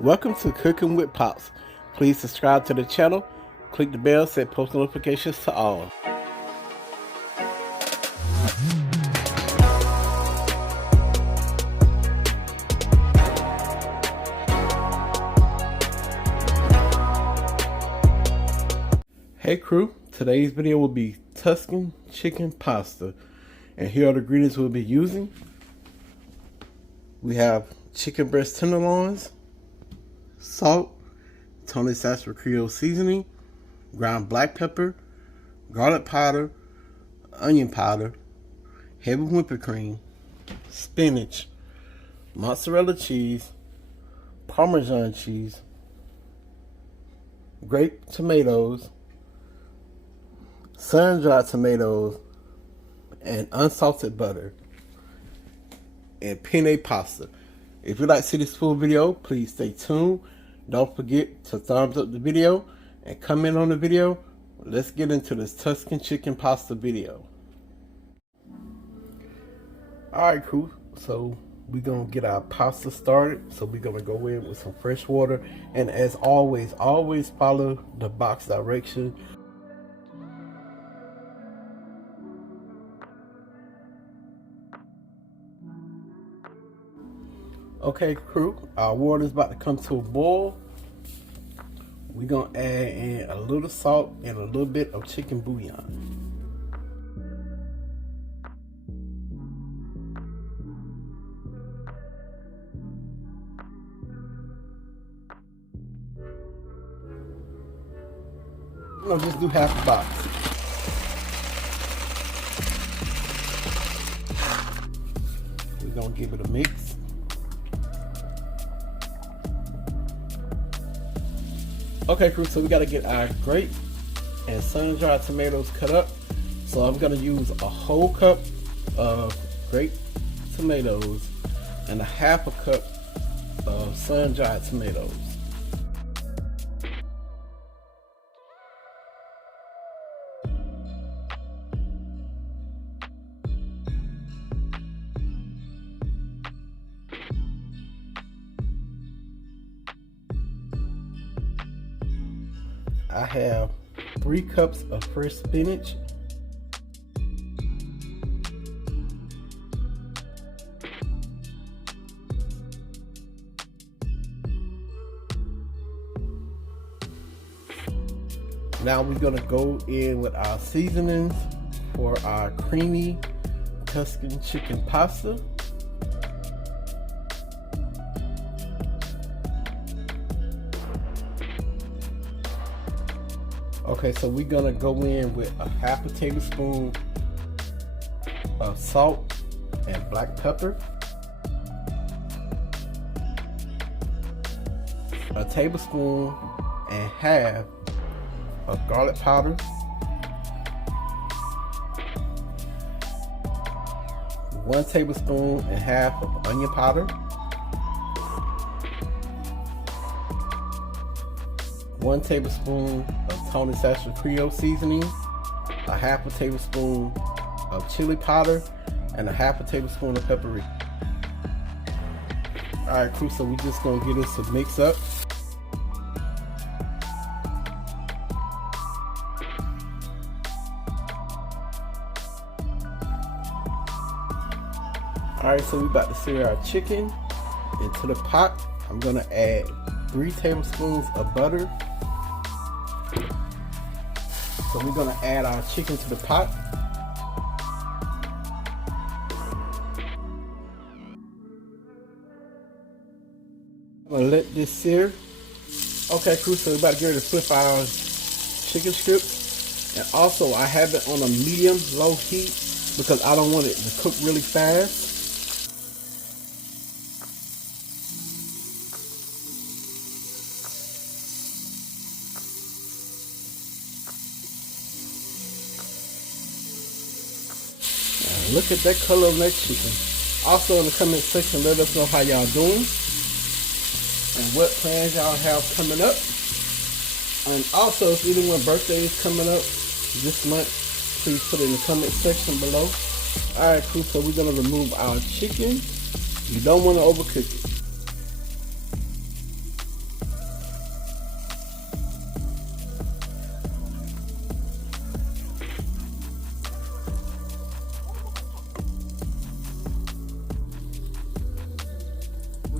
Welcome to Cooking with Pops. Please subscribe to the channel, click the bell, set post notifications to all. Hey crew, today's video will be Tuscan chicken pasta, and here are the ingredients we'll be using. We have chicken breast tenderloins, salt, Tony Sasser Creole seasoning, ground black pepper, garlic powder, onion powder, heavy whipping cream, spinach, mozzarella cheese, Parmesan cheese, grape tomatoes, sun-dried tomatoes, and unsalted butter, and penne pasta. If you'd like to see this full video, please stay tuned. Don't forget to thumbs up the video and comment on the video. Let's get into this Tuscan chicken pasta video. Alright crew, so we're going to get our pasta started. So we're going to go in with some fresh water. And as always follow the box direction. Okay crew, our water is about to come to a boil. We're going to add in a little salt and a little bit of chicken bouillon. Just do half the box. We're going to give it a mix. Okay crew, so we got to get our grape and sun-dried tomatoes cut up. So I'm going to use a whole cup of grape tomatoes and a half a cup of sun-dried tomatoes. I have 3 cups of fresh spinach, now we're going to go in with our seasonings for our creamy Tuscan chicken pasta. Okay, so we're gonna go in with a half a tablespoon of salt and black pepper, a tablespoon and half of garlic powder, 1 tablespoon and half of onion powder, 1 tablespoon of Tony Sasser Creole seasoning, a half a tablespoon of chili powder, and a half a tablespoon of paprika. Alright crew, so we're just going to give this a mix up. Alright, so we're about to sear our chicken into the pot. I'm going to add 3 tablespoons of butter. So we're going to add our chicken to the pot. I'm going to let this sear. Okay crew, so we're about to get ready to flip our chicken strips. And also I have it on a medium low heat because I don't want it to cook really fast. Look at that color of that chicken. Also in the comment section, let us know how y'all doing and what plans y'all have coming up. And also if anyone's birthday is coming up this month, please put it in the comment section below. Alright crew, so we're going to remove our chicken. You don't want to overcook it.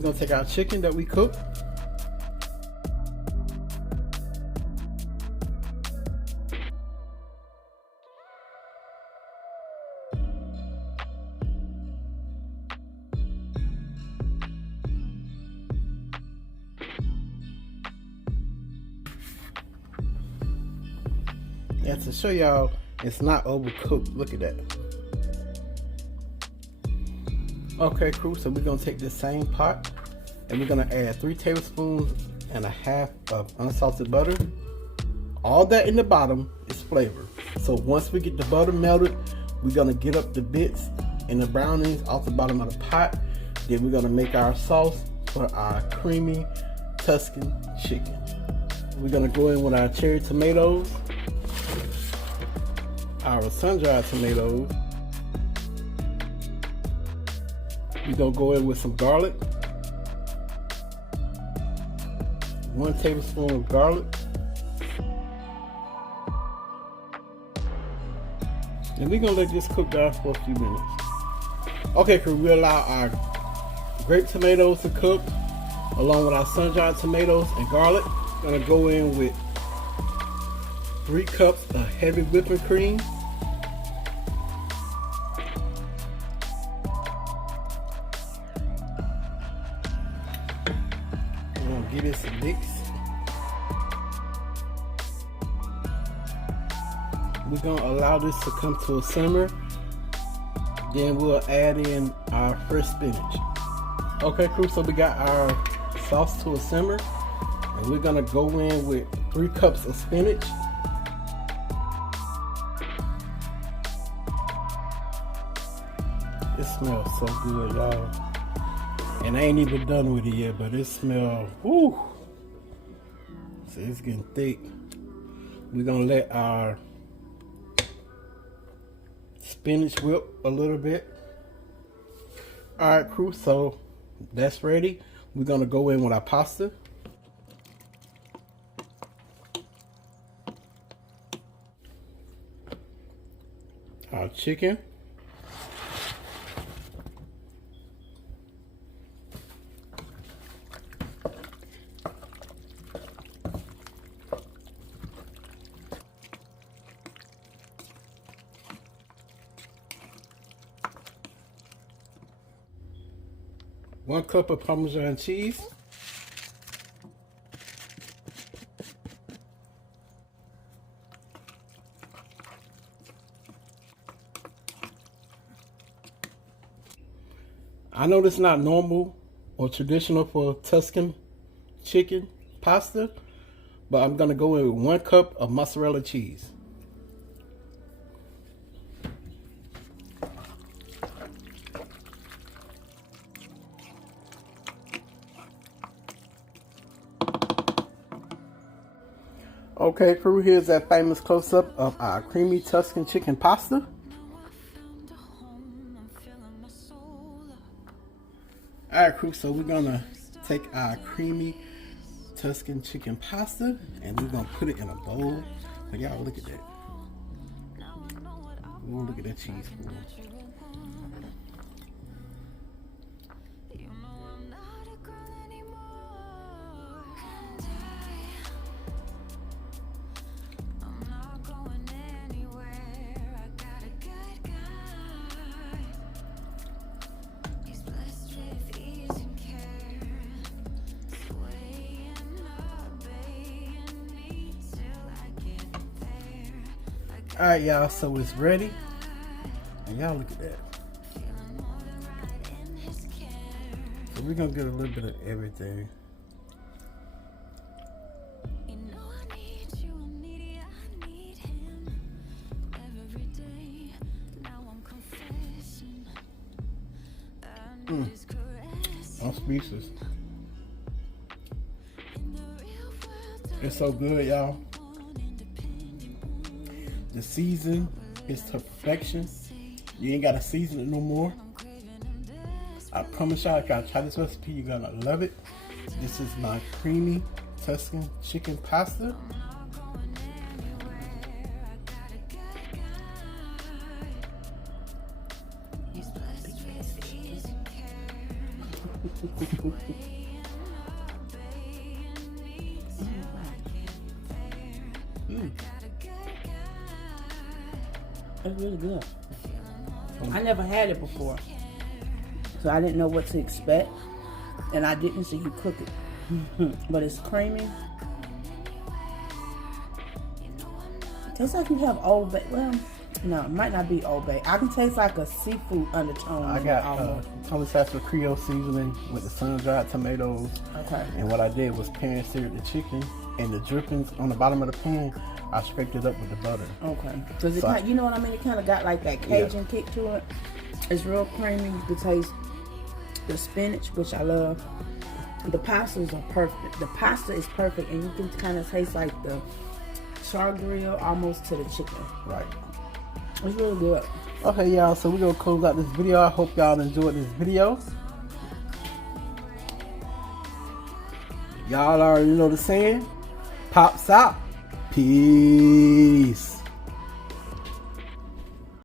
gonna take our chicken that we cooked. And to show y'all it's not overcooked, look at that. Okay, crew, so we're gonna take this same pot and we're gonna add 3 tablespoons and a half of unsalted butter. All that in the bottom is flavor. So once we get the butter melted, we're gonna get up the bits and the brownings off the bottom of the pot. Then we're gonna make our sauce for our creamy Tuscan chicken. We're gonna go in with our cherry tomatoes, our sun-dried tomatoes. We're gonna go in with some garlic, 1 tablespoon of garlic, and we're gonna let this cook down for a few minutes. Okay, crew, we allow our grape tomatoes to cook along with our sun-dried tomatoes and garlic. Gonna go in with 3 cups of heavy whipping cream, give this a mix. We're gonna allow this to come to a simmer. Then we'll add in our fresh spinach. Okay, crew, so we got our sauce to a simmer, and we're gonna go in with 3 cups of spinach. It smells so good, y'all. And I ain't even done with it yet, but it smells, whoo. See, it's getting thick. We're gonna let our spinach whip a little bit. All right, crew, so that's ready. We're gonna go in with our pasta. Our chicken. One cup of Parmesan cheese. I know this is not normal or traditional for Tuscan chicken pasta, but I'm gonna go in with 1 cup of mozzarella cheese. Okay, crew, here's that famous close-up of our creamy Tuscan chicken pasta. Alright, crew, so we're gonna take our creamy Tuscan chicken pasta and we're gonna put it in a bowl. But y'all, look at that. Ooh, look at that cheese, crew. Alright, y'all, so it's ready. And y'all look at that. So we're gonna get a little bit of everything. I'm speechless. It's so good, y'all. The season is to perfection. You ain't gotta season it no more. I promise y'all, if y'all try this recipe, you're gonna love it. This is my creamy Tuscan chicken pasta. It's really good. I never had it before, so I didn't know what to expect, and I didn't see you cook it. But it's creamy. It tastes like you have Old Bay. Well, no, it might not be Old Bay. I can taste like a seafood undertone. I got Tuscan Creole seasoning with the sun-dried tomatoes. Okay. And what I did was pan-seared the chicken, and the drippings on the bottom of the pan, I scraped it up with the butter. Okay. Because it kind, you know what I mean? It kind of got like that Cajun kick to it. It's real creamy. You can taste the spinach, which I love. The pastas are perfect. The pasta is perfect, and you can kind of taste like the char grill almost to the chicken. Right. It's really good. Okay, y'all, so we're going to close out this video. I hope y'all enjoyed this video. Y'all already know the saying. Pops out. Peace.